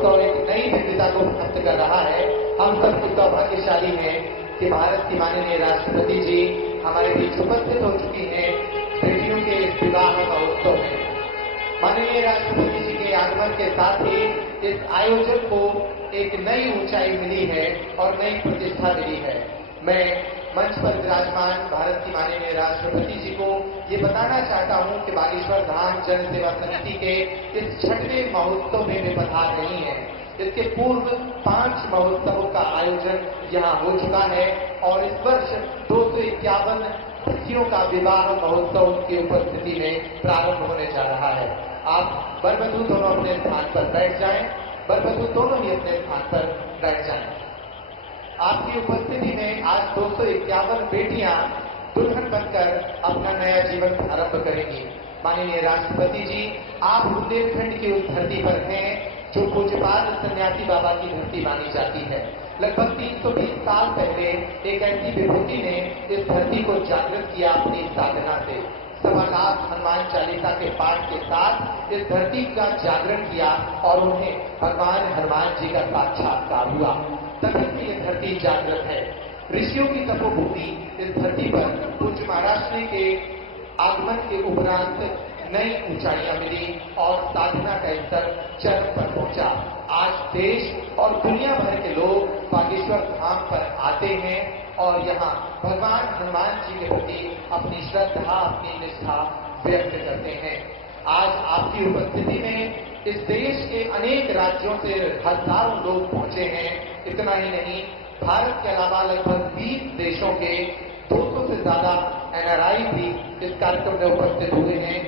महोत्सव एक नई दिव्यता को प्राप्त कर रहा है। हम सब कुछ सौभाग्यशाली हैं कि भारत की माननीय राष्ट्रपति जी हमारे बीच उपस्थित हो चुकी हैं बेटियों के इस विवाह महोत्सव में। माननीय राष्ट्रपति जी के आगमन के साथ ही इस आयोजन को एक नई ऊंचाई मिली है और नई प्रतिष्ठा मिली है। मैं मंच पर विराजमान भारत की माननीय राष्ट्रपति जी को ये बताना चाहता हूं कि बागेश्वर धाम जन सेवा समिति के इस 6वें महोत्सव में वे पधार रही हैं। इसके पूर्व 5 महोत्सवों का आयोजन यहाँ हो चुका है और इस वर्ष 251 लड़कियों का विवाह महोत्सव की उपस्थिति में प्रारंभ होने जा रहा है। आप वर वधू दोनों अपने स्थान पर बैठ जाएं। वर वधू दोनों ही अपने स्थान पर बैठ जाएं। आपकी उपस्थिति में आज 251 बेटियां दुल्हन बनकर अपना नया जीवन प्रारंभ करेंगी। माननीय राष्ट्रपति जी, आप बुंदेलखंड की उस धरती पर हैं जो पूज्यपाद सन्यासी बाबा की धरती मानी जाती है। लगभग 320 साल पहले एक ऐसी विभूति ने इस धरती को जागृत किया अपनी साधना से। 1.25 लाख हनुमान चालीसा के पाठ के साथ इस धरती का जागरण किया और उन्हें भगवान हनुमान जी का साक्षात्कार हुआ। तभी से ये धरती जागृत है। ऋषियों की तपोभूमि इस धरती पर पूज्य महाराष्ट्र के आगमन के उपरांत नई ऊंचाइयां मिली और साधना का स्तर चरम पर पहुंचा। आज देश और दुनिया भर के लोग बागेश्वर धाम पर आते हैं और यहाँ भगवान हनुमान जी के प्रति अपनी श्रद्धा, अपनी निष्ठा व्यक्त करते हैं। आज आपकी उपस्थिति में इस देश के अनेक राज्यों से हजारों लोग पहुंचे हैं। इतना ही नहीं, भारत के अलावा लगभग 20 देशों के 200 से ज्यादा NRI भी इस कार्यक्रम में उपस्थित हुए हैं।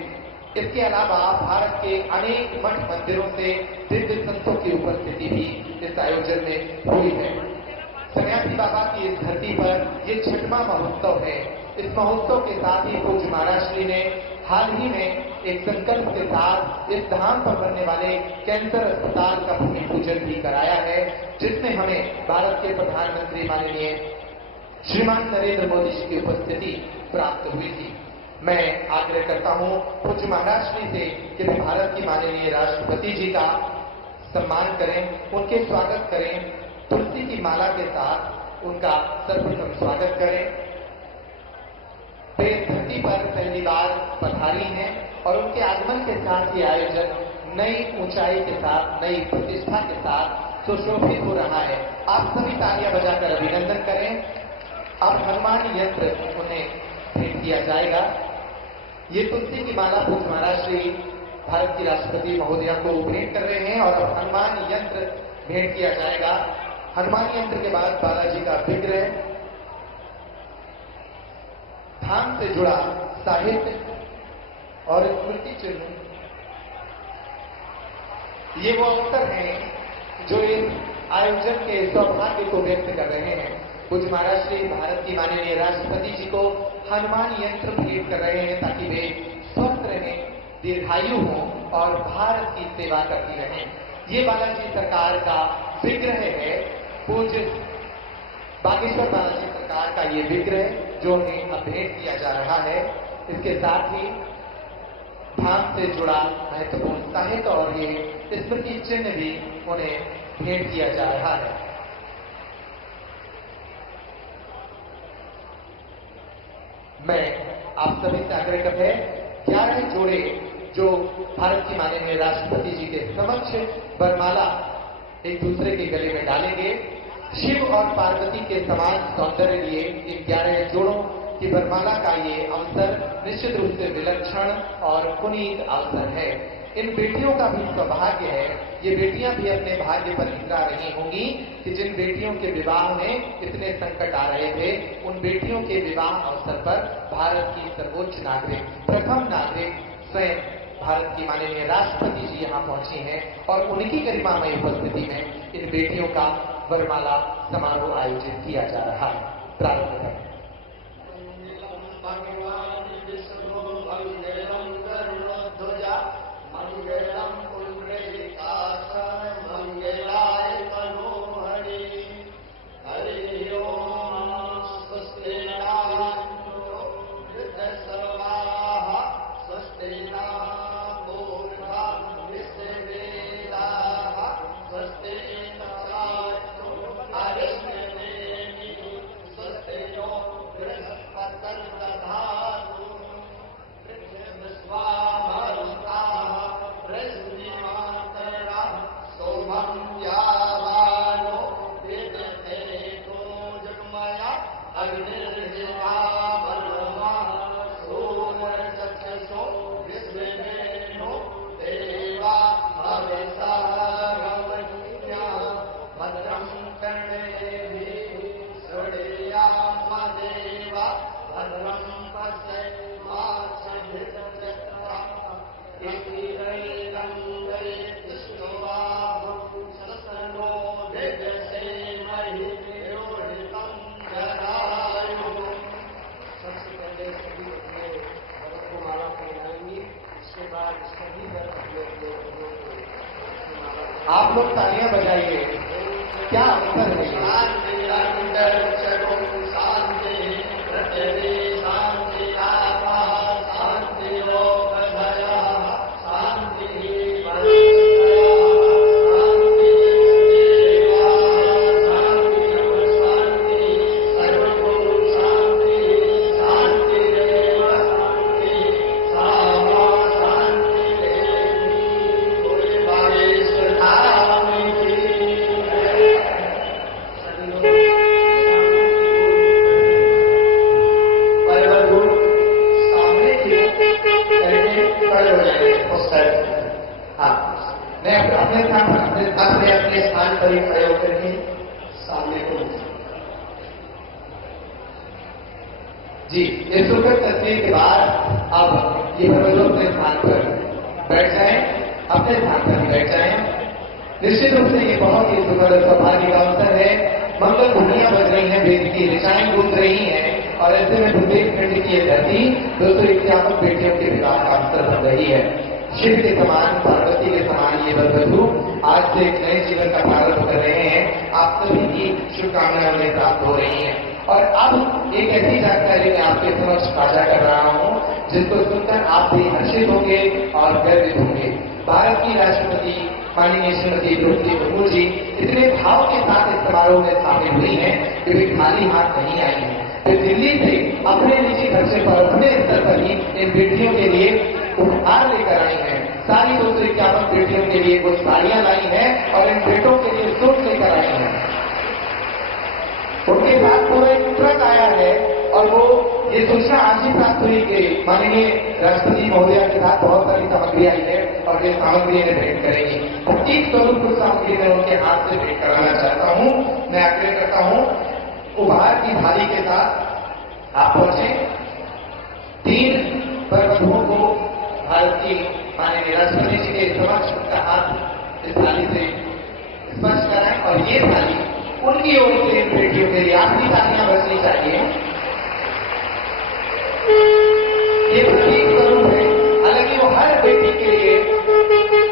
इसके अलावा भारत के अनेक मठ मंदिरों से दिव्य संतों की उपस्थिति भी इस आयोजन में हुई है। सन्यासी बाबा की इस धरती पर ये 6वां महोत्सव है। इस महोत्सव के साथ ही पूज्य महाराज श्री ने हाल ही में एक संकल्प के साथ इस धाम पर बनने वाले कैंसर अस्पताल का भूमि पूजन भी कराया है, जिसमें हमें भारत के प्रधानमंत्री माननीय श्रीमान नरेंद्र मोदी जी की उपस्थिति प्राप्त हुई थी। मैं आग्रह करता हूं पूज्य महाराज श्री से कि भारत की माननीय राष्ट्रपति जी का सम्मान करें, उनके स्वागत करें, तुलसी की माला के साथ उनका सर्वप्रथम स्वागत करें। वे धरती पर पहली बार पधारी हैं और उनके आगमन के साथ ये आयोजन नई ऊंचाई के साथ, नई प्रतिष्ठा के साथ सुशोभित हो रहा है। आप सभी तालियां बजाकर अभिनंदन करें। अब हनुमान यंत्र उन्हें भेंट किया जाएगा। ये तुलसी की माला पूज्य महाराज श्री भारत की राष्ट्रपति महोदया को भेंट कर रहे हैं और अब हनुमान यंत्र भेंट किया जाएगा। हनुमान यंत्र के बाद बालाजी का विग्रह, धाम से जुड़ा साहित्य और स्मृति चिन्ह, ये वो अवसर हैं जो इस आयोजन के सौभाग्य को व्यक्त कर रहे हैं। पूज्य महाराज श्री भारत की माननीय राष्ट्रपति जी को हनुमान यंत्र भेंट कर रहे हैं ताकि वे स्वस्थ रहें, दीर्घायु हों और भारत की सेवा करती रहें। ये बालाजी सरकार का विग्रह है। पूज्य बागेश्वर बालाजी सरकार का ये विग्रह जो उन्हें अब भेंट किया जा रहा है। इसके साथ ही धाम से जुड़ा महत्वपूर्ण साहित्य और ये स्मृति चिन्ह भी उन्हें भेंट किया जा रहा है। मैं आप सभी से आग्रह करते हैं 11 जोड़े जो भारत की माननीय राष्ट्रपति जी के समक्ष वरमाला एक दूसरे के गले में डालेंगे। शिव और पार्वती के समान सौंदर्य लिए इन 11 जोड़ों की वरमाला का ये अवसर निश्चित रूप से विलक्षण और पुनीत अवसर है। इन बेटियों का भी सौभाग्य है, ये बेटियां भी अपने भाग्य पर इंद्रा रही होंगी कि जिन बेटियों के विवाह में इतने संकट आ रहे थे, उन बेटियों के विवाह अवसर पर भारत की सर्वोच्च नागरिक, प्रथम नागरिक स्वयं भारत की माननीय राष्ट्रपति जी यहाँ पहुंची हैं और उनकी गरिमामय उपस्थिति में इन बेटियों का वरमाला समारोह आयोजित किया जा रहा है। प्रारंभ करें। आप लोग तालियां बजाइए, क्या अवसर है। अपने स्थान पर ही खड़े होकर के सामने को जी, इस सुखद तस्वीर के बाद अब ये भगवान अपने स्थान पर बैठ जाएं, अपने स्थान पर ही बैठ जाएं। निश्चित रूप से ये बहुत ही सुखद सौभाग्य का अवसर है। मंगल ध्वनियां बज रही हैं, वेद की ऋचाएं गूंज रही हैं और ऐसे में बुंदेलखंड की ये धरती 251 बेटियों के विवाह का अवसर बन रही है। शिव के समान, पार्वती के समान ये वधू आज से एक नए जीवन का प्रारंभ कर रहे हैं। आप सभी की शुभकामनाएं उन्हें प्राप्त हो रही हैं। और अब एक ऐसी जानकारी मैं आपके समक्ष साझा कर रहा हूं जिसको सुनकर आप भी हर्षित होंगे और गर्वित होंगे। भारत की राष्ट्रपति माननीय श्रीमती द्रौपदी मुर्मू जी इतने भाव के साथ इस समारोह में शामिल हुई हैं कि वे खाली हाथ नहीं आई हैं। वे दिल्ली से अपने निजी खर्चे पर अपने स्तर पर ही इन बेटियों के लिए उपहार लेकर आई हैं। सारी 251 बेटियों के लिए कुछ साड़ियां लाई हैं और इन बेटों के लिए सूट लेकर आई हैं। उनके साथ पूरा एक ट्रक आया है और वो ये सूचना आज ही प्राप्त हुई कि माननीय राष्ट्रपति महोदया के साथ बहुत सारी सामग्री आई है और ये सामग्री इन्हें भेंट करेंगी। 25 स्वरूप कुछ सामग्री मैं उनके हाथ से भेंट कराना चाहता हूँ। मैं आग्रह करता हूँ उपहार की थाली के साथ आप पहुंचे। 3 वरवधुओं को भारत की माननीय राष्ट्रपति जी के समक्ष उनका हाथ इस थाली से स्पर्श कराएं और ये थाली उनकी ओर से बेटियों के लिए आपकी तालियां बजनी चाहिए। ये प्रतीक स्वरूप है। हालांकि वो हर बेटी के लिए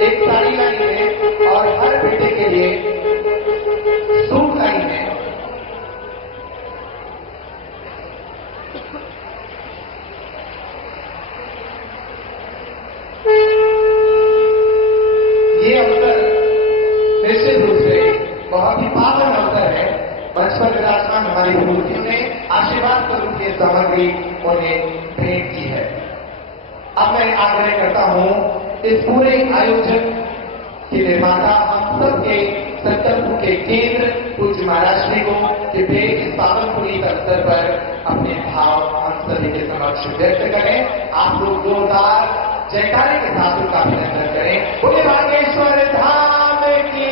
एक साड़ी लाई है और हर बेटे के लिए सूट लाई है। ये अवसर निश्चित रूप से बहुत ही पावन अवसर है। मंच पर विराजमान हमारी मूर्तियों ने आशीर्वाद स्वरूप ये सामग्री उन्हें भेंट की है। अब मैं आग्रह करता हूं इस पूरे आयोजन के निर्माता हम सबके संकल्प के केंद्र पूज्य महाराज श्री को कि वे इस पावन पुनीत अवसर पर अपने भाव हम सभी के समक्ष व्यक्त करें। आप लोग जोरदार जयकारे के साथ उनका अभिनंदन करें। बोले बागेश्वर धाम की।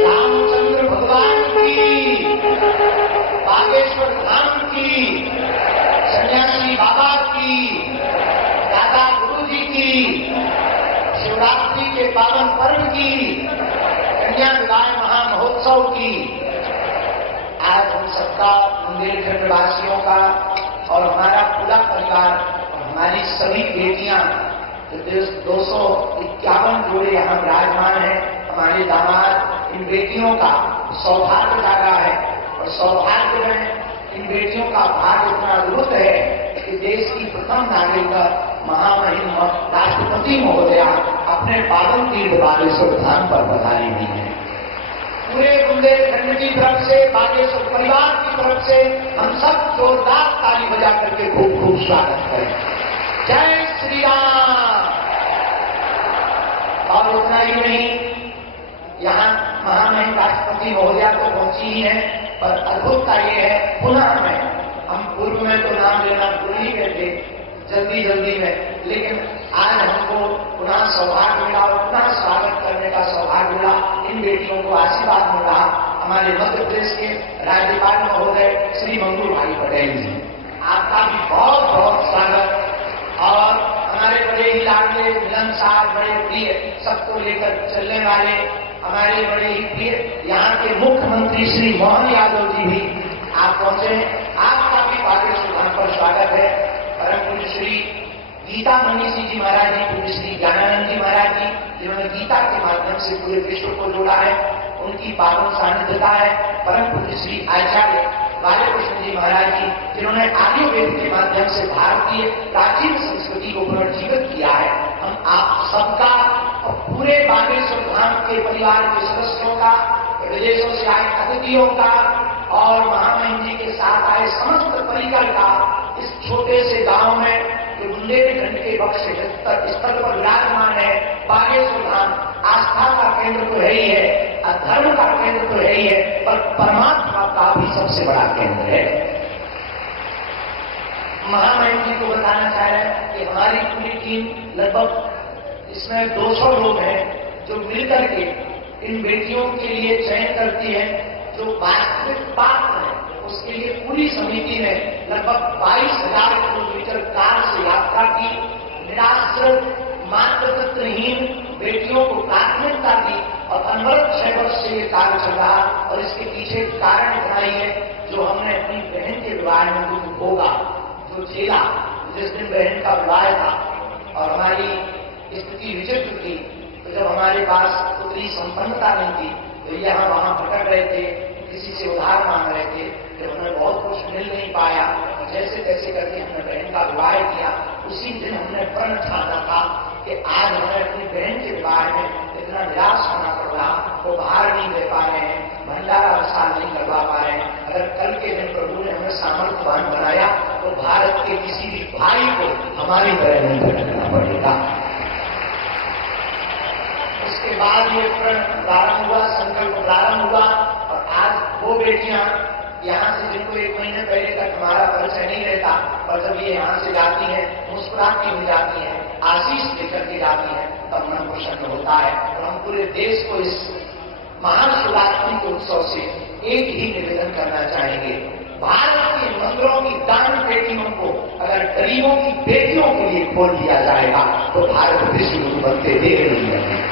रामचंद्र भगवान की, बागेश्वर धाम की, सन्यासी बाबा की, दादा गुरु जी की, शिवरात्रि के पावन पर्व की, कन्या विवाह महामहोत्सव की। आज हम सबका बुंदेलखंड वासियों का और हमारा पूरा परिवार और हमारी सभी बेटियां 251 जोड़े यहाँ विराजमान है। हमारे दामाद इन बेटियों का सौभाग्य जागा है और सौभाग्य में इन बेटियों का भाग्य इतना अद्भुत है कि देश की प्रथम नागरिक महामहिम राष्ट्रपति महोदया अपने पावन तीर्थ बागेश्वर धाम पर पधारी हुई है। पूरे बुंदेलखंड की तरफ से, बागेश्वर परिवार की तरफ से हम सब जोरदार ताली बजा करके खूब खूब स्वागत करें। जय श्री राम। और उतना ही नहीं, यहाँ महामहिम राष्ट्रपति महोदया तो पहुंची ही है, पर अद्भुतता ये है पुनः में हम पूर्व में तो नाम लेना भूल ही गए थे जल्दी में, लेकिन आज हमको पुनः सौभाग्य मिला और पुनः स्वागत करने का सौभाग्य मिला। इन बेटियों को आशीर्वाद मिला हमारे मध्य प्रदेश के राज्यपाल महोदय श्री मंगू भाई पटेल जी। आपका भी बहुत बहुत स्वागत। और हमारे बड़े ही लाडले मिलनसार, बड़े प्रिय, सबको लेकर चलने वाले हमारे बड़े ही प्रिय यहाँ के मुख्यमंत्री श्री मोहन यादव जी भी आप पहुंचे। आपका भी बागेश्वर धाम पर स्वागत है। परम पूज्य श्री गीता मनीषी जी महाराज जी, पूज्य श्री ज्ञानानंद जी महाराज जी, जिन्होंने गीता के माध्यम से पूरे विश्व को जोड़ा है, उनकी पावन सानिध्यता है। परम पूज्य श्री आचार्य बालकृष्ण जी महाराज जी, जिन्होंने आयुर्वेद के माध्यम से भारतीय प्राचीन संस्कृति को पुनर्जीवित किया है। हम आप सबका और पूरे बागेश्वर धाम के परिवार के सदस्यों का, विदेशों से आए अतिथियों का और महामहिम जी के साथ आए समस्त परिकर का इस छोटे से गांव में जो बुंदेलखंड के बक्स स्थल पर विराजमान है, बागेश्वर धाम आस्था का केंद्र तो है ही है, धर्म का केंद्र तो है ही है, पर परमात्मा का भी सबसे बड़ा केंद्र है। महामहिम जी को बताना चाह रहे हैं कि हमारी पूरी टीम लगभग इसमें 200 लोग हैं जो मिलकर के इन बेटियों के लिए चयन करती है। जो वास्तविक पात्र है उसके लिए पूरी समिति ने लगभग 22,000 किलोमीटर कार से यात्रा की, निराश्रित मातृत्वहीन बेटियों को प्राथमिकता दी और अनवरत 6 वर्ष से ये कार्य चल रहा। और इसके पीछे कारण इतना ही है जो हमने अपनी बहन के विवाह में दुख भोगा, जो झेला, जिस दिन बहन का विवाह था और हमारी स्थिति विचित्र थी, तो जब हमारे पास उतनी संपन्नता नहीं थी तो यहाँ वहां भटक रहे थे, किसी से उधार मांग रहे थे, जब हमें बहुत कुछ मिल नहीं पाया, जैसे तैसे करके हमने बहन का विवाह किया। उसी दिन हमने प्रण ठाना था कि आज हमें अपनी बहन के विवाह में इतना निराश होना पड़ रहा, वो बाहर नहीं दे पा रहे हैं, भंडारा विशाल नहीं करवा पा रहे हैं। अगर कल के दिन प्रभु ने हमें सामर्थ्यवान बनाया तो भारत के किसी भी भाई को हमारी तरह नहीं भटकना पड़ेगा। उसके बाद ये प्रण प्रारंभ हुआ, संकल्प प्रारंभ हुआ और आज वो बेटियां यहाँ से जिनको 1 महीने पहले तक हमारा परिचय नहीं रहता, और जब ये यहाँ से जाती हैं, मुस्कुराती हुई जाती हैं, आशीष लेकर के जाती हैं, तब मन प्रसन्न होता है। और हम पूरे देश को इस महाशिवरात्रि के उत्सव से एक ही निवेदन करना चाहेंगे, भारत के मंदिरों की दान पेटियों को अगर गरीबों की बेटियों के लिए खोल दिया जाएगा तो भारत विश्व गुरु बनते देख नहीं है।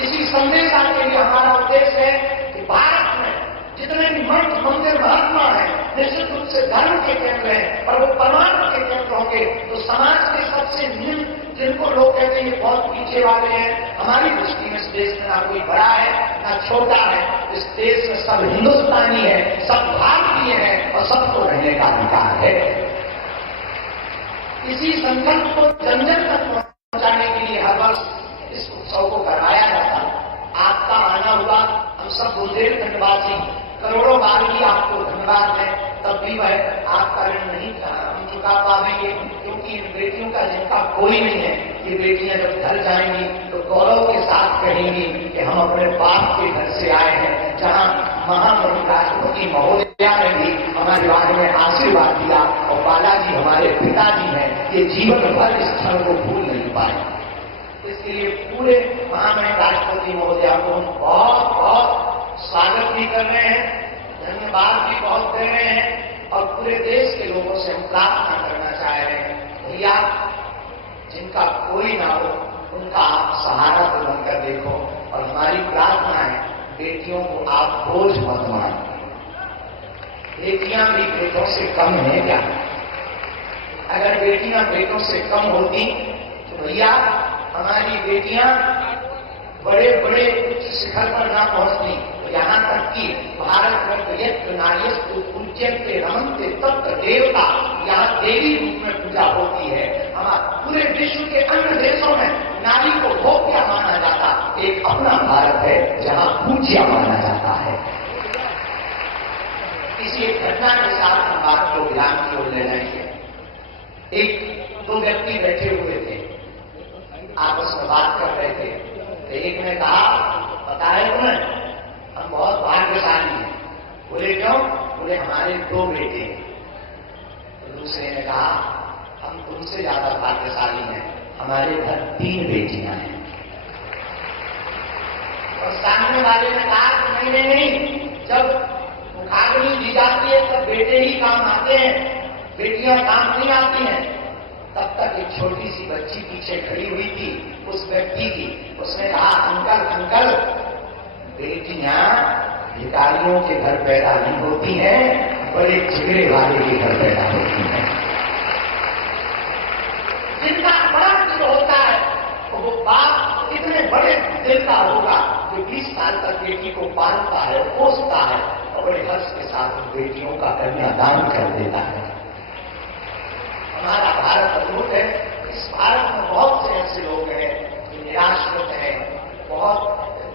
इसी संदेश के लिए हमारा उद्देश्य है कि भारत में जितने भी मठ मंदिर महात्मा हैं, निश्चित रूप से धर्म के केंद्र हैं, पर वो परमात्मा के केंद्र होंगे तो समाज के सबसे निम्न, जिनको लोग कहते हैं ये बहुत पीछे वाले हैं, हमारी दृष्टि में इस देश में ना कोई बड़ा है ना छोटा है, इस देश में सब हिंदुस्तानी है, सब भारतीय है और सबको रहने का अधिकार है। इसी संकल्प को जन जन तक पहुंचाने के लिए हर वर्ष इस उत्सव को कराया जाता। आपका आना हुआ, हम सब बुंदेलखंडवासी करोड़ों बार भी आपको धन्यवाद है, तब भी वह आपका ऋण नहीं हम चुका पाएंगे, क्योंकि इन बेटियों का जिनका कोई नहीं है, ये बेटियां जब घर जाएंगी तो गौरव के साथ कहेंगी कि हम अपने बाप के घर से आए हैं, जहां महामहिम राष्ट्रपति महोदया ने भी हमारे बारे में आशीर्वाद दिया और बालाजी हमारे पिताजी हैं, ये जीवन भर इस क्षण को भूल नहीं पाए। इसलिए पूरे महामहिम राष्ट्रपति महोदया को हम बहुत बहुत स्वागत भी कर रहे हैं, धन्यवाद भी बहुत दे रहे हैं और पूरे देश के लोगों से हम प्रार्थना करना चाह रहे हैं, भैया जिनका कोई ना हो उनका आप सहारा तो बनकर देखो। और हमारी प्रार्थना है, बेटियों को आप बोझ मत मानो। बेटियां भी बेटों से कम है क्या? अगर बेटियां बेटों से कम होती तो भैया हमारी बेटियां बड़े बड़े उच्च शिखर पर ना पहुंचती, यहाँ तक कि भारत में यत्र नार्यस्तु पूज्यन्ते रमन्ते तत्र देवता, यहाँ देवी रूप में पूजा होती है। हमारे पूरे विश्व के अन्य देशों में नारी को भोग्या माना जाता, एक अपना भारत है जहाँ पूज्या माना जाता है। इसी एक घटना के साथ हम बात को विराम की ओर ले जाएंगे। एक 2 व्यक्ति बैठे हुए थे, आपस में बात कर रहे थे, तो एक ने कहा, पता है तुम्हें हम बहुत भाग्यशाली हैं। बोले क्यों? बोले हमारे 2 बेटे हैं। तो दूसरे ने कहा, हम तुमसे ज्यादा भाग्यशाली हैं, हमारे घर 3 बेटियां हैं। और सामने वाले ने कहा कि नहीं नहीं, जब मुखाग्नि दी जाती है तब बेटे ही काम आते हैं, बेटियां काम नहीं आती हैं। तब तक एक छोटी सी बच्ची पीछे खड़ी हुई थी उस व्यक्ति की, उसने कहा, अंकल अंकल, बेटियां भिखारियों के घर पैदा नहीं होती हैं, बड़े झगड़े वाले के घर पैदा होती हैं। जिनका बड़ा दिल होता है तो वो बाप इतने बड़े दिल का होगा जो 20 साल तक बेटी को पालता है, पोसता है और बड़े हर्ष के साथ उन बेटियों का कन्यादान कर देता है। हमारा भारत अद्भुत है। इस भारत में बहुत से ऐसे लोग हैं जो निराश्रित हैं, बहुत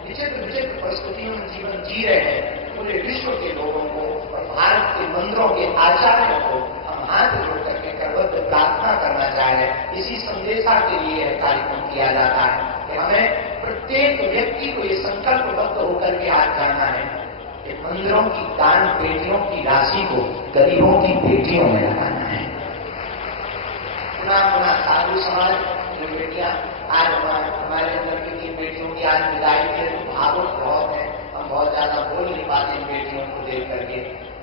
विचित्र विचित्र परिस्थितियों में जीवन जी रहे हैं। पूरे विश्व के लोगों को और भारत के मंदिरों के आचार्यों को हम हाथ जोड़ करके करबद्ध प्रार्थना करना चाह रहे हैं। इसी संदेशा के लिए यह कार्यक्रम किया जाता है कि हमें प्रत्येक व्यक्ति को ये संकल्पबद्ध होकर के आज जाना है कि मंदिरों की दान पेटियों की राशि को गरीबों की बेटियों में लगाना है। पुनः साधु समाज जो बेटियां आज हमारे अंदर की 3 बेटियों की आज विदाई के भावुक बहुत है। हम बहुत ज्यादा बोल नहीं पाते इन बेटियों को देख करके,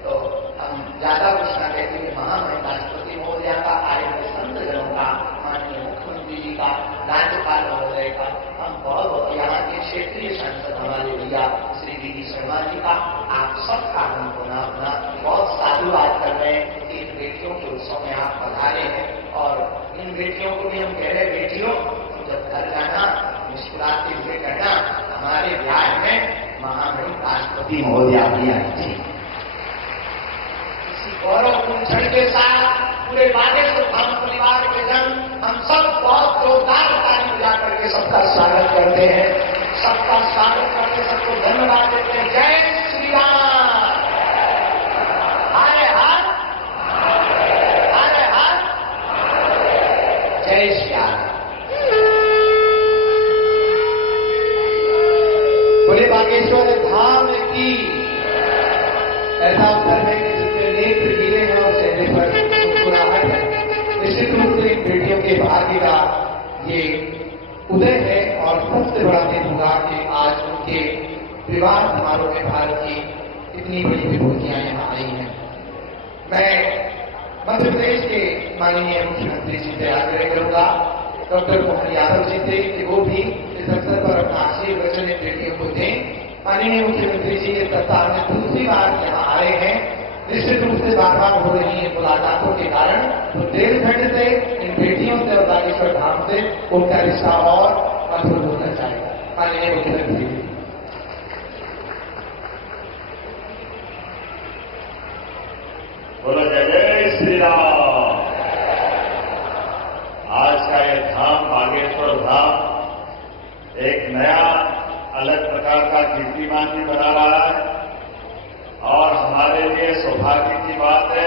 तो हम ज्यादा कुछ ना कहते कि महामहिम राष्ट्रपति महोदया का, आए हुए संतजनों का, माननीय मुख्यमंत्री जी का, राज्यपाल महोदय का, हम बहुत यहाँ के क्षेत्रीय सांसद हमारे भैया श्री डी शर्मा जी का, आप सबका हम पुनः बहुत साधुवाद कर रहे हैं कि इन बेटियों के उत्सव में आप पधारे हैं। और इन बेटियों को भी हम कह रहे हैं, बेटियों जब घर जाना मुस्कुराते हुए कहना हमारे ब्याह में महामहिम राष्ट्रपति महोदया भी आई थी। इसी गौरवपूर्ण क्षण के साथ पूरे बागेश्वर धाम परिवार के जन हम सब बहुत जोरदार ताली बजा करके सबका स्वागत करते हैं, सबका स्वागत करके सबको धन्यवाद देते हैं। जय श्री राम, हरे हर हरे हर, जय श्री राम। बोले बागेश्वर धाम की। ऐसा अवसर है कि जिसमें नेत्र गिरे हैं और चेहरे पर मुस्कुराहट है। निश्चित रूप से इन बेटियों के भाग्य का ये उदय है और सबसे बड़ा दिन होगा कि आज उनके विवाह समारोह में भारत की इतनी बड़ी विभूतियां यहाँ आई हैं। मैं मध्य प्रदेश के माननीय मुख्यमंत्री जी से आग्रह करूंगा, डॉक्टर मोहन यादव जी से, कि वो भी इस अवसर पर अपना आशीर्वचन इन बेटियों को दें। माननीय मुख्यमंत्री जी के सप्ताह में दूसरी बार यहाँ आ रहे हैं। निश्चित रूप से बार बार हो रही है मुलाकातों के कारण, तो देशखंड से इन बेटियों से और बागेश्वर धाम से उनका रिश्ता और मजबूत होना चाहिए। माननीय मुख्यमंत्री जी। बोलो जय श्री राम। आज का ये धाम बागेश्वर धाम एक नया अलग प्रकार का कीर्तिमान भी बना रहा है और हमारे लिए सौभाग्य की बात है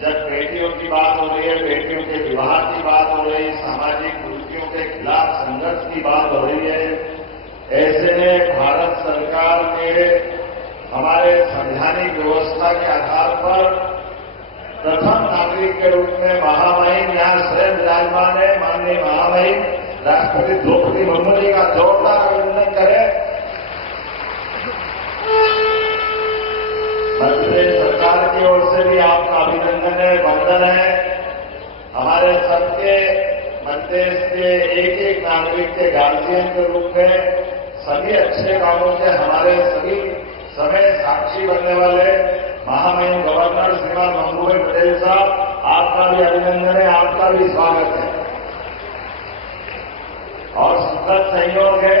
जब बेटियों की बात हो रही है, बेटियों के विवाह की बात हो रही है, सामाजिक कुरीतियों के खिलाफ संघर्ष की बात हो रही है। ऐसे में भारत सरकार के हमारे संवैधानिक व्यवस्था के आधार पर प्रथम नागरिक के रूप में महामहिम यहाँ स्वयं विराजमान है। माननीय महामहिम राष्ट्रपति द्रौपदी मुर्मू जी का जोरदार अभिनंदन करें। मध्य प्रदेश सरकार की ओर से भी आपका अभिनंदन है, वंदन है। हमारे सबके मध्य प्रदेश के एक एक नागरिक के गार्जियन के रूप में सभी अच्छे कामों के हमारे सभी समय साक्षी बनने वाले महामहिम गवर्नर श्रीमान मंगूभाई पटेल साहब, आपका भी अभिनंदन है, आपका भी स्वागत है। और सुखद संयोग है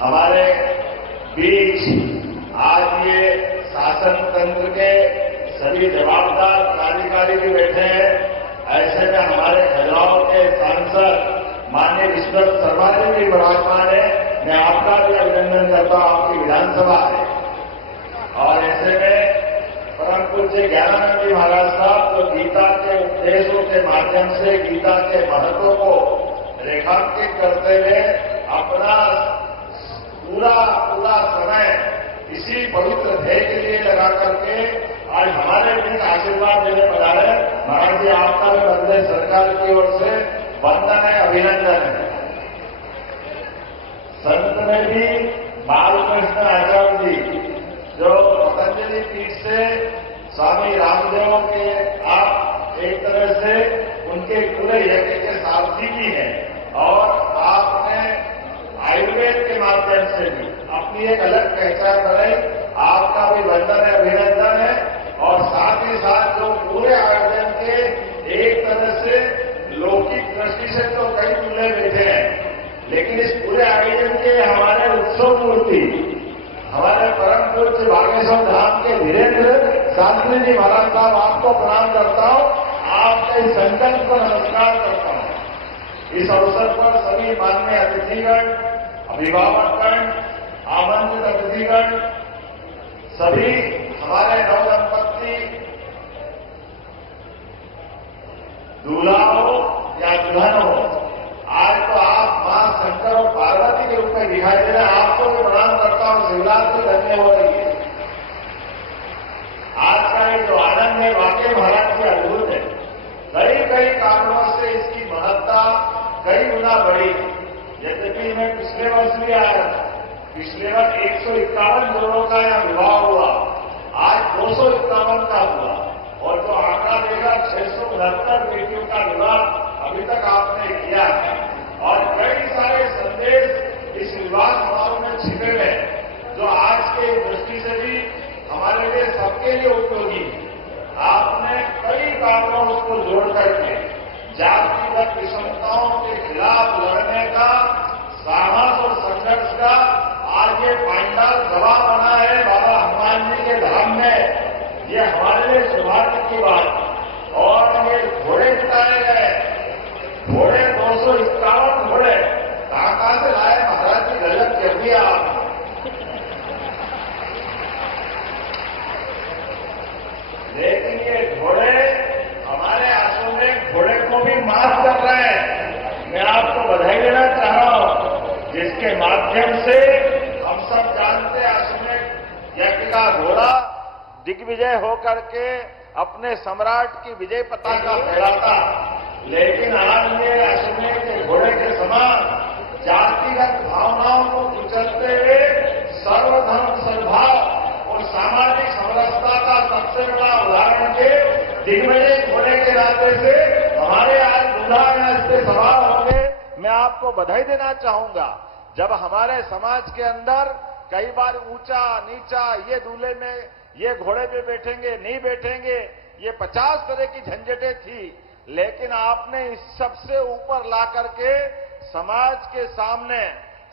हमारे बीच आज ये शासन तंत्र के सभी जवाबदार पदाधिकारी भी बैठे हैं। ऐसे में हमारे खजुराहो के सांसद माननीय विश्वनाथ शर्मा जी भी विराजमान है। मैं आपका भी अभिनंदन करता हूं, आपकी विधानसभा है। और ऐसे में परम पूज्य ज्ञानानंद जी महाराज साहब जो गीता के उपदेशों के माध्यम से गीता के महत्व को रेखांकित करते हुए अपना पूरा समय इसी पवित्र ध्येय के लिए लगा करके आज हमारे बीच आशीर्वाद देने पधारे। महाराज जी आपका भी मध्य सरकार की ओर से वंदन है, अभिनंदन है। संत में भी बालकृष्ण आचार्य जी जो पतंजलि पीठ से स्वामी रामदेव के आप एक तरह से उनके पूरे यज्ञ के सारथी भी हैं और आपने आयुर्वेद के माध्यम से भी अपनी एक अलग पहचान बनाई। आपका भी वंदन है, अभिनंदन है। और साथ ही साथ जो पूरे आयोजन के एक तरह से लौकिक दृष्टि से तो कई दूल्हे बैठे हैं, लेकिन इस पूरे आयोजन के हमारे उत्सव मूर्ति हमारे परम पूज्य बागेश्वर धाम के धीरेन्द्र शास्त्री जी महाराज साहब, आपको प्रणाम करता हूं, आपके संकल्प को नमस्कार करता हूं। इस अवसर पर सभी माननीय अतिथिगण, अभिभावकगण, आमंत्रित अतिथिगण, सभी हमारे नवदंपति दूल्हा हो या दुल्हन हो, आज तो आप मां शंकर और पार्वती के रूप में दिखाई दे रहे हैं। आपको भी प्रणाम करता हूं, शिवरात्रि धन्य हो रही है। आज का ये जो आनंद है वाकई महाराज की अद्भुत है। कई कई कारणों से इसकी महत्ता कई गुना बढ़ी। यद्यपि मैं पिछले वर्ष भी आया था, पिछले वर्ष 151 जोड़ों का यहां विवाह हुआ, आज 251 का हुआ, और जो आंकड़ा देगा 669 बेटियों का विवाह अभी तक आपने किया है। और कई सारे संदेश इस विवाह समारोह में छिपे हुए हैं, जो आज के दृष्टि से भी हमारे लिए सबके लिए उपयोगी है। आपने कई कारणों उसको जोड़ करके जातिगत विषमताओं के खिलाफ लड़ने का साहस और संघर्ष का आज ये पांडाल गवाह बना है बाबा हनुमान जी के धाम में। ये हमारे लिए सौभाग्य की बात। और ये घोड़े जिताए गए, घोड़े 251 घोड़े कहां से लाए महाराज जी, गजब कर दिया आप। लेकिन ये घोड़े हमारे आंसू में घोड़े को भी माफ कर रहे हैं। मैं आपको बधाई देना चाह रहा हूं, जिसके माध्यम से हम सब जानते हैं अश्वमेध यज्ञ का घोड़ा दिग्विजय होकर के अपने सम्राट की विजय पताका फहराता। लेकिन आज ये अश्वमेध के घोड़े के समान जातिगत भावनाओं को कुचलते हुए सर्वधर्म सद्भाव और सामाजिक समरसता का सबसे बड़ा उदाहरण के दिग्विजय घोड़े के नाते से हमारे आज दूल्हा यहाँ इस पे सवार होंगे। मैं आपको बधाई देना चाहूंगा। जब हमारे समाज के अंदर कई बार ऊंचा नीचा, ये दूल्हे में ये घोड़े पे बैठेंगे नहीं बैठेंगे, ये 50 तरह की झंझटें थी, लेकिन आपने इस सबसे ऊपर ला करके समाज के सामने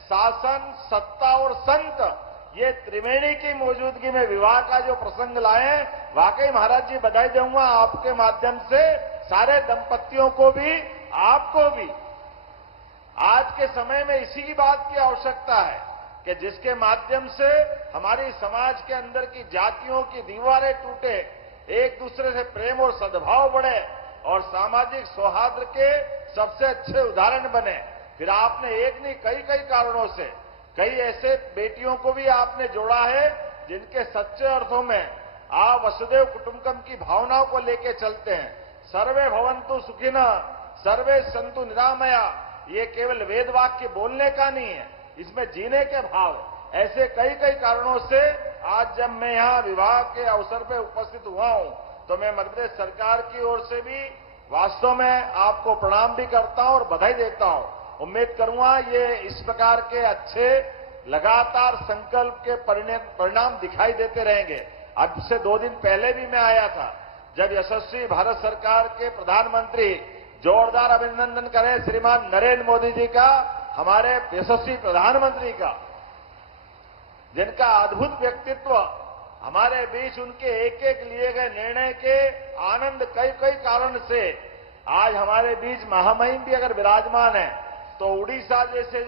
शासन, सत्ता और संत, ये त्रिवेणी की मौजूदगी में विवाह का जो प्रसंग लाए, वाकई महाराज जी बधाई दूंगा आपके माध्यम से सारे दंपतियों को भी, आपको भी। आज के समय में इसी की बात की आवश्यकता है कि जिसके माध्यम से हमारी समाज के अंदर की जातियों की दीवारें टूटे, एक दूसरे से प्रेम और सद्भाव बढ़े और सामाजिक सौहार्द के सबसे अच्छे उदाहरण बने। फिर आपने एक नहीं कई कारणों से कई ऐसे बेटियों को भी आपने जोड़ा है जिनके सच्चे अर्थों में आप वसुदेव कुटुंबकम की भावनाओं को लेकर चलते हैं। सर्वे भवन्तु सुखिनः, सर्वे सन्तु निरामया, ये केवल वेद वाक्य बोलने का नहीं है, इसमें जीने के भाव। ऐसे कई कारणों से आज जब मैं यहां विवाह के अवसर पर उपस्थित हुआ हूं, तो मैं मध्य प्रदेश सरकार की ओर से भी वास्तव में आपको प्रणाम भी करता हूं और बधाई देता हूं। उम्मीद करूंगा ये इस प्रकार के अच्छे लगातार संकल्प के परिणाम दिखाई देते रहेंगे। अब से 2 दिन पहले भी मैं आया था, जब यशस्वी भारत सरकार के प्रधानमंत्री, जोरदार अभिनंदन करें श्रीमान नरेंद्र मोदी जी का, हमारे यशस्वी प्रधानमंत्री का, जिनका अद्भुत व्यक्तित्व, हमारे बीच उनके एक लिए गए निर्णय के आनंद कई कारण से आज हमारे बीच महामहिम भी अगर विराजमान है, तो उड़ीसा जैसे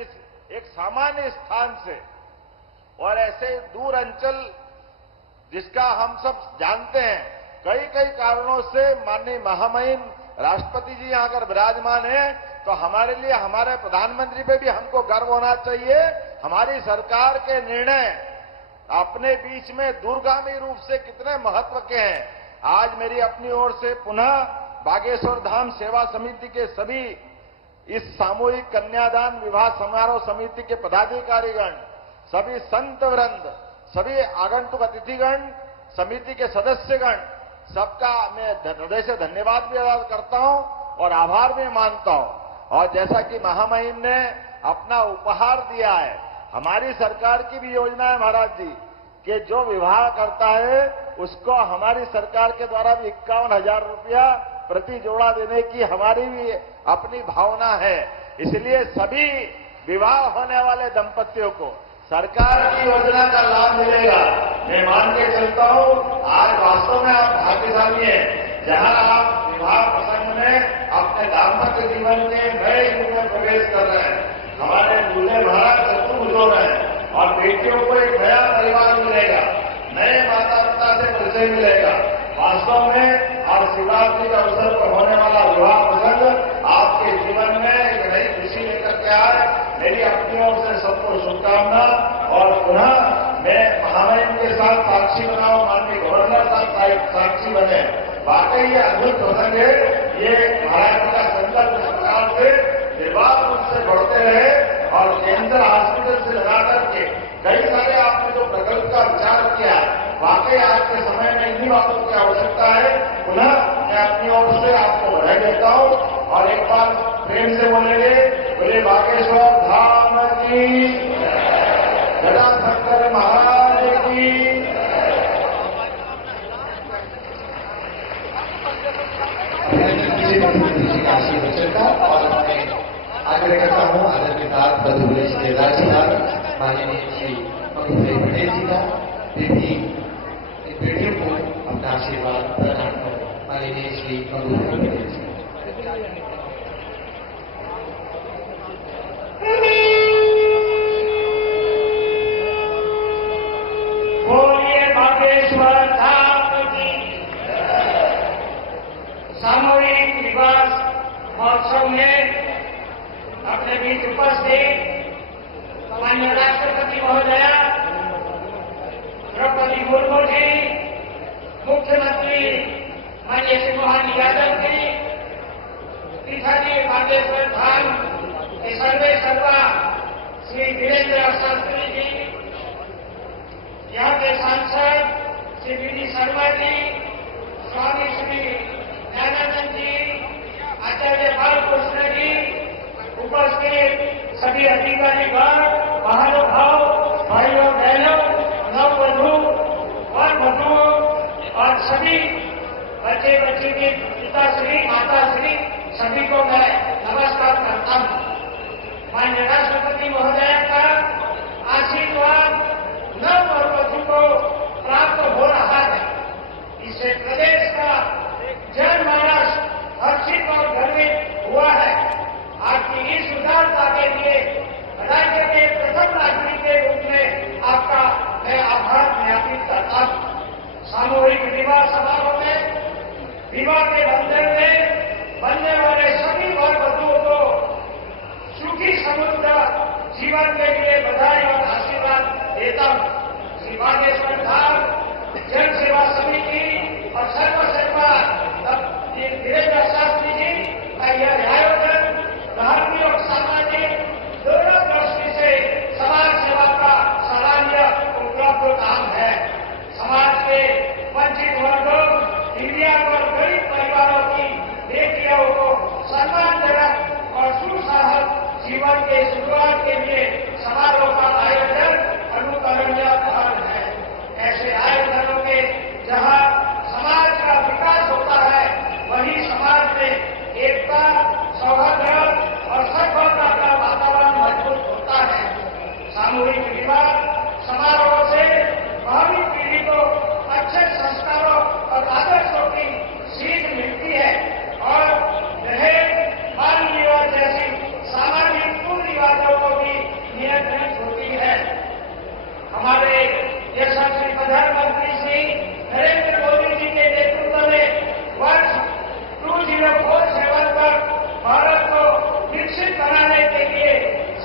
एक सामान्य स्थान से और ऐसे दूर अंचल जिसका हम सब जानते हैं, कई कारणों से माननीय महामहिम राष्ट्रपति जी यहां अगर विराजमान है, तो हमारे लिए हमारे प्रधानमंत्री पे भी हमको गर्व होना चाहिए। हमारी सरकार के निर्णय अपने बीच में दूरगामी रूप से कितने महत्व के हैं। आज मेरी अपनी ओर से पुनः बागेश्वर धाम सेवा समिति के सभी इस सामूहिक कन्यादान विवाह समारोह समिति के पदाधिकारीगण, सभी संत वृंद, सभी आगंतुक अतिथिगण, समिति के सदस्यगण, सबका मैं हृदय से धन्यवाद भी अदा करता हूं और आभार भी मानता हूं। और जैसा कि महामहिम ने अपना उपहार दिया है, हमारी सरकार की भी योजना है महाराज जी कि जो विवाह करता है उसको हमारी सरकार के द्वारा भी 51,000 रुपया प्रति जोड़ा देने की हमारी भी अपनी भावना है। इसलिए सभी विवाह होने वाले दंपतियों को सरकार की योजना का लाभ मिलेगा। मैं मान के चलता हूं, आज वास्तव में आप भाग्यशाली हैं, जहां आप विवाह प्रसंग में अपने दाम्पत्य जीवन के नए युग में प्रवेश कर रहे हैं। हमारे दूल्हे महाराज चतुर्भुज हो रहे हैं और बेटियों को एक नया परिवार मिलेगा, नए माता पिता से परिचय मिलेगा। वास्तव में और शिवरात्रि के अवसर पर होने वाला विवाह प्रसंग आपके जीवन में एक नई खुशी लेकर के आए। मेरी अपनी ओर से सबको शुभकामना। और पुनः मैं महामहिम के साथ साक्षी बनाऊं, माननीय गवर्नर साहब साक्षी बने। वाकई ये अद्भुत प्रसंग है। ये महाराज का संकल्प सरकार से निर्वाध रूप से बढ़ते रहे और कैंसर हॉस्पिटल से लगा करके कई सारे आपने जो प्रकल्प का विचार किया, वाकई आज के समय में इन्हीं बातों की आवश्यकता है। पुनः मैं अपनी ओर से आपको बधाई देता हूं और एक बार प्रेम से बोलेंगे, बोले बागेश्वर धाम की, गदाधर महाराज की। वचन का और मैं आग्रह करता हूँ आदर के साथ मध्य प्रदेश के राज्यपाल माननीय श्री मधुभाई पटेल जी का बेटियों को अपना आशीर्वाद प्रदान कर माननीय श्री मधुभाई पटेल जी। बोलिए बागेश्वर धाम की। सामूहिक विवाह महोत्सव में अपने बीच उपस्थित माननीय राष्ट्रपति महोदया द्रौपदी मुर्मू जी, मुख्यमंत्री माननीय श्री मोहन यादव जी, पीठाधीश बागेश्वर धाम के सर्वे सर्वा श्री वीरेंद्र शास्त्री जी, यहाँ के सांसद श्री वी.डी. शर्मा जी, स्वामी श्री ज्ञानानंद जी, आचार्य बालकृष्ण जी, उपस्थित सभी अधिकारीगण, महानुभाव, भाइयों बहनों, नववधू और वधु और सभी बच्चे बच्ची के पिताश्री माताश्री सभी को मैं नमस्कार करता हूं। माननीय राष्ट्रपति महोदय का आशीर्वाद नव और वधु को प्राप्त हो रहा है। इससे प्रदेश का जनमानस हर्षित और गर्वित हुआ है। आपकी इस उदारता के लिए राज्य के प्रथम नागरिक के रूप में आपका मैं आभार ज्ञापित करता हूं। सामूहिक विवाह समारोह में विवाह के बंधन में बनने वाले सभी वर वधुओं को सुखी समृद्ध जीवन के लिए बधाई और आशीर्वाद देता हूं। श्री बागेश्वर धाम जन सेवा समिति और सर्वसेवा वीरेंद्र शास्त्री जी का यह आयोजन धार्मिक और सामाजिक दोनों दृष्टि से समाज सेवा का सराहनीय उपलब्ध काम है। समाज के वंचित वर्गों, दिव्यांग और गरीब परिवारों की बेटियों को सम्मानजनक और सुसाहस जीवन के शुरुआत के लिए समारोह का आयोजन अनुकरणीय पहल है। ऐसे आयोजनों के जहां समाज का विकास होता है, वहीं समाज में एकता, सौहार्द और सद्भावना का वातावरण मजबूत होता है। सामूहिक विवाह समारोह से भावी पीढ़ी को अच्छे संस्कारों और आदर्शों की सीख मिलती है और दहेज, बाल विवाह जैसी सामाजिक कुरीतियों को भी नियंत्रित होती है। हमारे यशस्वी प्रधानमंत्री श्री नरेंद्र मोदी जी के नेतृत्व में वर्ष 2047 तक भारत को विकसित बनाने के लिए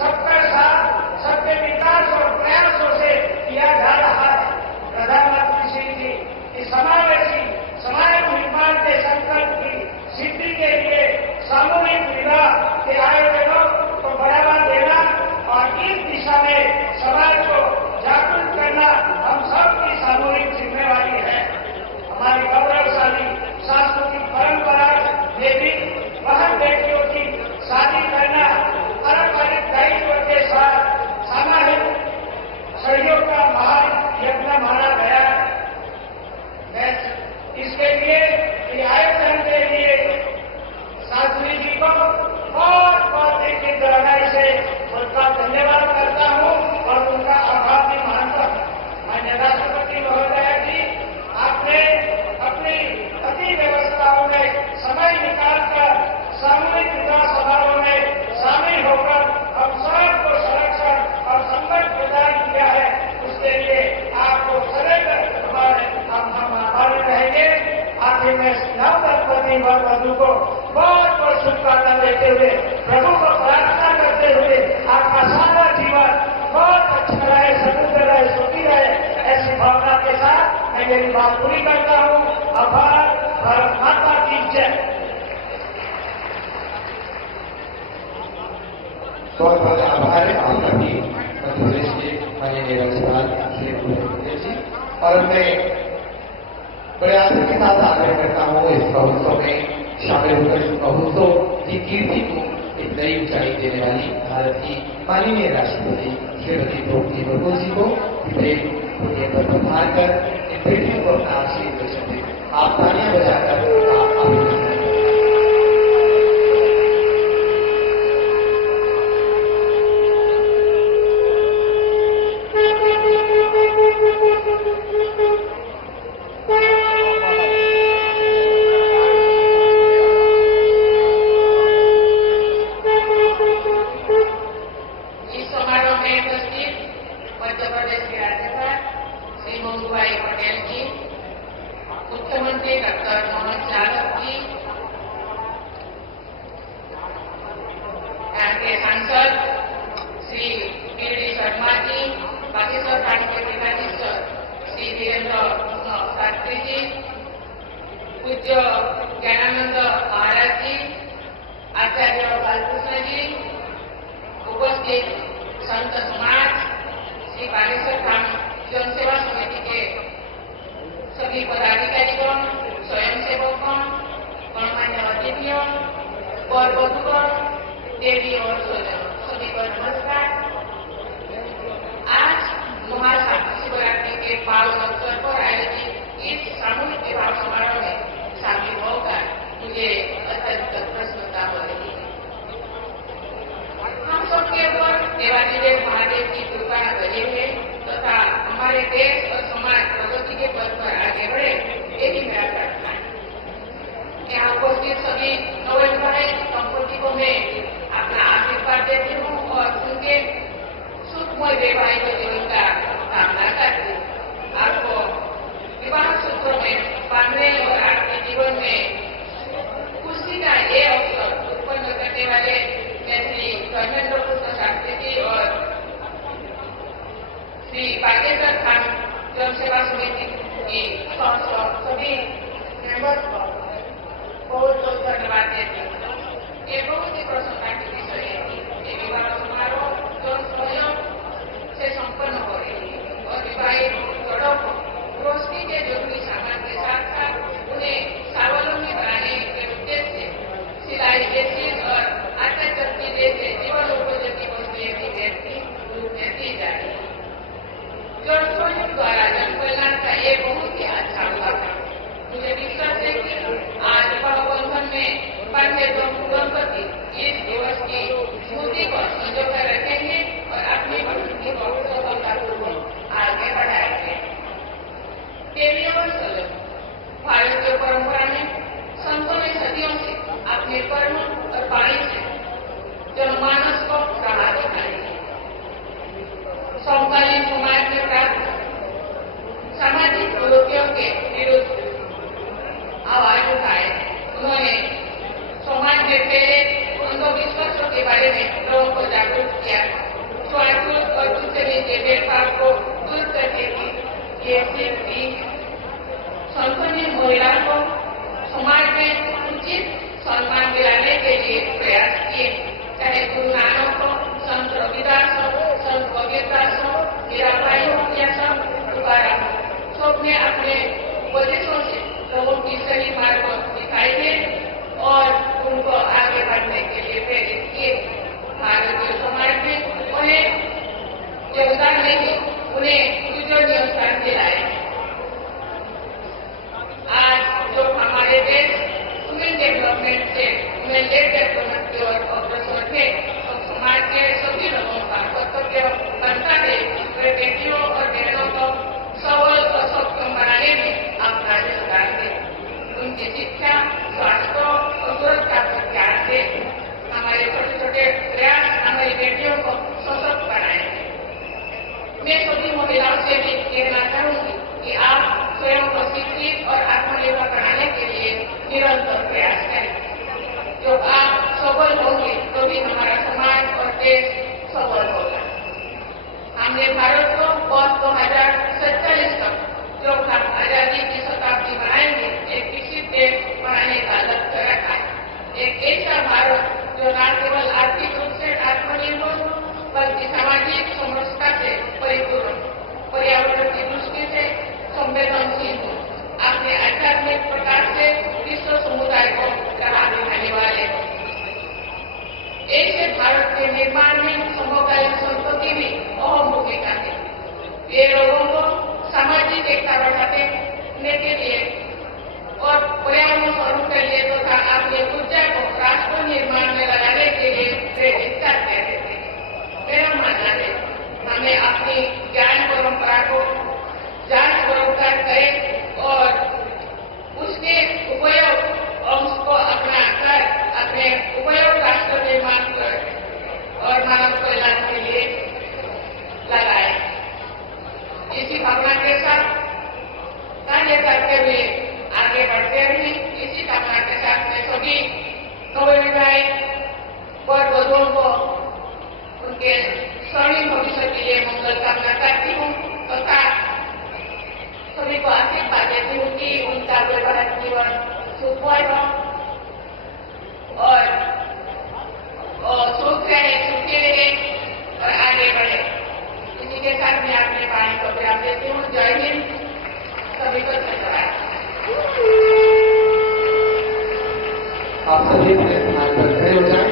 सबका साथ, सबके विकास और प्रयासों से किया जा रहा है। प्रधानमंत्री श्री जी इस समावेशी समाज निर्माण के संकल्प की सिद्धि के लिए सामूहिक विवाह के आयोजनों को बढ़ावा देना और इस दिशा में समाज को जागरूक करना हम सबकी सामूहिक जिम्मेवारी है। हमारी गौरवशाली सांस्कृतिक परंपरा में भी बहन बेटियों की शादी करना पारंपरिक दायित्व के साथ सामाजिक सहयोग का महान यज्ञ माना गया है। आखिर में नव दंपति व वधु को बहुत बहुत शुभकामना देते हुए, प्रभु को प्रार्थना करते हुए आपका सारा जीवन बहुत अच्छा रहे, समृद्ध रहे, सुखी रहे, ऐसी भावना के साथ मैं मेरी बात पूरी करता हूँ। आभार। भारत माता की जय। बहुत बहुत आभार है आपका भी मध्य प्रदेश के माननीय राज्यपाल श्री भूपेंद्र जी। और मैं प्रयास के साथ आग्रह करता हूँ इस महोत्सव में शामिल होकर इस महोत्सव की कीर्ति को एक नई ऊंचाई देने वाली भारत की माननीय राष्ट्रपति श्रीमती द्रौपदी मुर्मू जी को पुण्य पर प्रधान कर इन बेटियों को अपना आशीर्वाद दर्शन दें। आप तालियां बजाकर उनका अभिनंदन करें। मुख्यमंत्री डॉक्टर मोहन यादव जी, यहाँ के सांसद श्री पी.डी. शर्मा जी, बागेश्वर खान के जिलाधीश श्री वीरेंद्र शास्त्री जी, पूज्य ज्ञानानंद महाराज जी, आचार्य बालकृष्ण जी, उपस्थित संत समाज, श्री बागेश्वर खान जनसेवा समिति के सभी पदाधिकारीगण, स्वयंसेवकगण, गणमान्य अतिथियों और बधुगण, देवी और स्वजन, सभी को नमस्कार। आज महाशिवरात्रि के पावन अवसर पर आयोजित इस सामूहिक विवाह समारोह में शामिल होकर मुझे अत्यंत प्रसन्नता हो रही है। हम सबके ऊपर देवाधिदेव महादेव की कृपा बनी है तथा हमारे देश और समाज प्रगति के पथ पर आगे बढ़े, यही मेरा प्रार्थना है। यहाँ उपस्थित सभी नवविवाहित दंपति को मैं अपना आशीर्वाद देती हूँ और उनके सुखमय वैवाहिक जीवन का कामना करती हूँ। आपको विवाह सूत्र में बांधने और आपके जीवन में खुशी का ये अवसर उत्पन्न करने वाले श्री धर्मेंद्र कृष्ण शास्त्री जी और श्री बागेश्वर खान जनसेवा समिति की सभी मेंबर्स को बहुत बहुत धन्यवाद देती हूँ। ये बहुत ही प्रसन्नता की विषय है। ये विवाह समारोह जन सहयोग से संपन्न हो रही है और विवाहित जोड़ों को रोशनी के जरूरी सामान के साथ साथ उन्हें स्वावलंबी बनाने के उद्देश्य से सिलाई मशीन और आटा चक्की जैसे जीवन उपयोगी वस्तुएं भी रूप में दी जा रही है। जन सहयोग द्वारा जन कल्याण का ये बहुत ही अच्छा हुआ था। मुझे विश्वास है कि आज विवाह बंधन में बंधे दंपति इस दिवस की स्मृति को संजोकर रखेंगे और अपनी प्रकृति को सफलतापूर्वक आगे बढ़ाएंगे। देवी और स्वजन, भारतीय परंपरा में संतों ने सदियों से अपने कर्म और वाणी से जनमानस को राह दिखाई है। समकालीन समाज में प्राप्त सामाजिक कुरीतियों के विरुद्ध आवाज उठाए। उन्होंने समाज में फैले अंधविश्वासों के बारे में लोगों को जागरूक किया। छुआछूत और दूसरे के भेदभाव को दूर करने की ये सीख दी। संतों ने महिलाओं को समाज में उचित सम्मान दिलाने के लिए प्रयास किए। चाहे गुरु नानक हो, संत रविदास हो, संत कबीरदास हो, मीराबाई हो या संत तुकाराम हो, सबने अपने उपदेशों से लोगों की सही मार्ग दिखाई है और उनको आगे बढ़ने के लिए प्रेरित किए। भारतीय समाज में उन्हें योगदान नहीं, उन्हें पूजनीय स्थान दिलाए। आज जो हमारे देश वुमेन डेवलपमेंट से वुमेन लेड डेवलपमेंट की ओर अग्रसर है, तो समाज के सभी लोगों का कर्तव्य बनता है वे बेटियों और बहनों को सबल और सक्षम बनाने में अपना योगदान दें। उनकी शिक्षा, स्वास्थ्य और सुरक्षा पर ध्यान दें। हमारे छोटे छोटे प्रयास हमारी बेटियों को सशक्त बनाएंगे। मैं सभी महिलाओं से भी कहना चाहूंगी कि आप स्वयं को शिक्षित और आत्मनिर्भर बनाने के लिए निरंतर प्रयास करें। जो आप सबल होंगे तो भी हमारा समाज और देश सबल होगा। हमने भारत को वर्ष 2047 तक जो हम आजादी की शताब्दी बनाएंगे, एक विकसित देश बनाने का लक्ष्य रखा है। एक ऐसा भारत जो न केवल आर्थिक रूप से आत्मनिर्भर बल्कि सामाजिक समरसता से परिपूर्ण, पर्यावरण की दृष्टि से संवेदनशील हो, अपने आध्यात्मिक प्रकार से विश्व समुदाय को राह दिखाने वाले हो। ऐसे भारत के निर्माण में समकालीन संस्कृति भी अहम भूमिका है। ये लोगों को सामाजिक एकता बढ़ाने के लिए और पर्यावरण स्वरूप के लिए तथा अपनी ऊर्जा को राष्ट्र निर्माण में लगाने के लिए प्रेरित करते थे। मेरा मानना है हमें अपनी ज्ञान परंपरा को जांच पड़ताल करें और उसके उपयोग अंश को अपनाकर अपने उपयोग राष्ट्र निर्माण और मानव कल्याण के लिए लगाए। इसी भावना के साथ कार्य करते हुए आगे बढ़ते रहे। इसी कामना के साथ मैं सभी नवविवाहित वर वधुओं को उनके स्वर्णिम भविष्य के लिए मंगल कामना करती हूँ तथा सभी को आशीर्वाद देती हूँ कि उनका वैवाहिक जीवन सुखमय हो और सुख रहे, सुखी रहे और आगे बढ़े। इसी के साथ मैं अपने वाणी को विराम देती हूँ। जय हिंद। सभी को धन्यवाद। आप सभी अपने स्थान पर खड़े हो जाएं।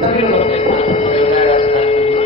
सभी लोग अपने स्थान पर खड़े हो जाएं। राष्ट्रगान के लिए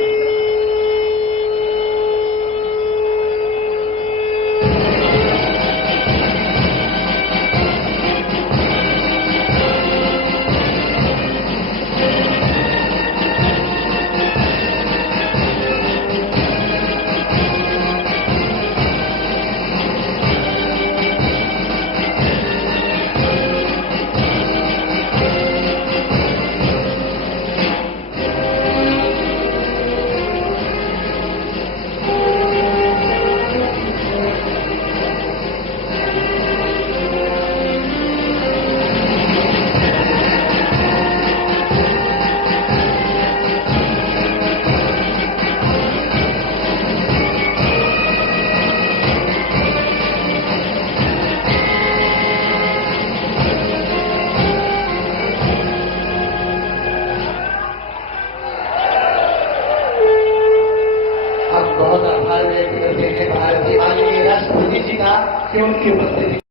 बहुत आभार व्यक्त करते हैं भारत के माननीय राष्ट्रपति जी का कि उनकी उपस्थिति